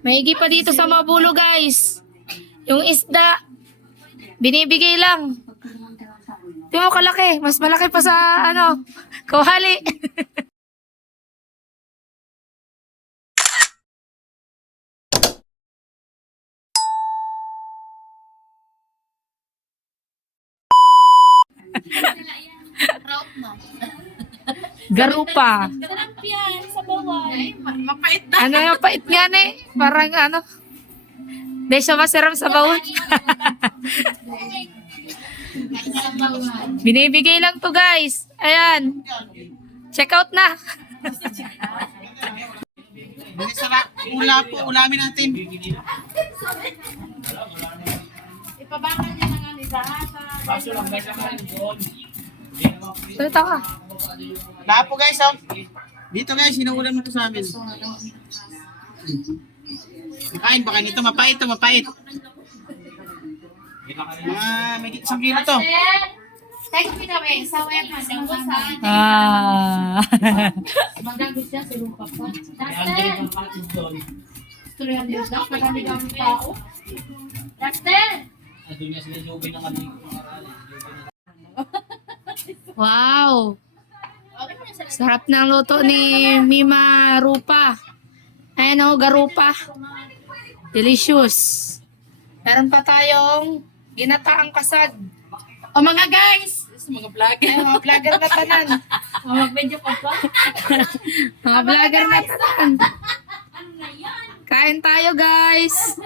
Maigi pa dito sa Mabulo, guys. Yung isda, binibigay lang. Di mo kalaki. Mas malaki pa sa, kawali. Garupa. Sarap yan sa bawal. Mapait na. Mapait nga na eh. Parang Di siya masarap sa bawon. Binibigay lang to, guys. Ayan. Check out na. Sarap. Ulamin natin. Ipabangan niya ng ano sa Salita ka. Wala po guys, oh. Dito guys, sinuulam mo to sa amin. Kain ba kayo nito? Mapait to, mapait. May isang kilo to. Thank you kami. Sa web na singkusan. Magagot siya sa lupa pa. Tuloy ang Diyos lang. Pagkami-kami tao. Dustin! Wow. Sarap ng luto ni Mima Rupa. Ayan garupa. Delicious. Meron pa tayong ginataang kasag. O mga guys! Mga vlogger. Ay, mga vlogger na tanan. Mag-video pa ba? Mga vlogger na tanan. Kain tayo, guys.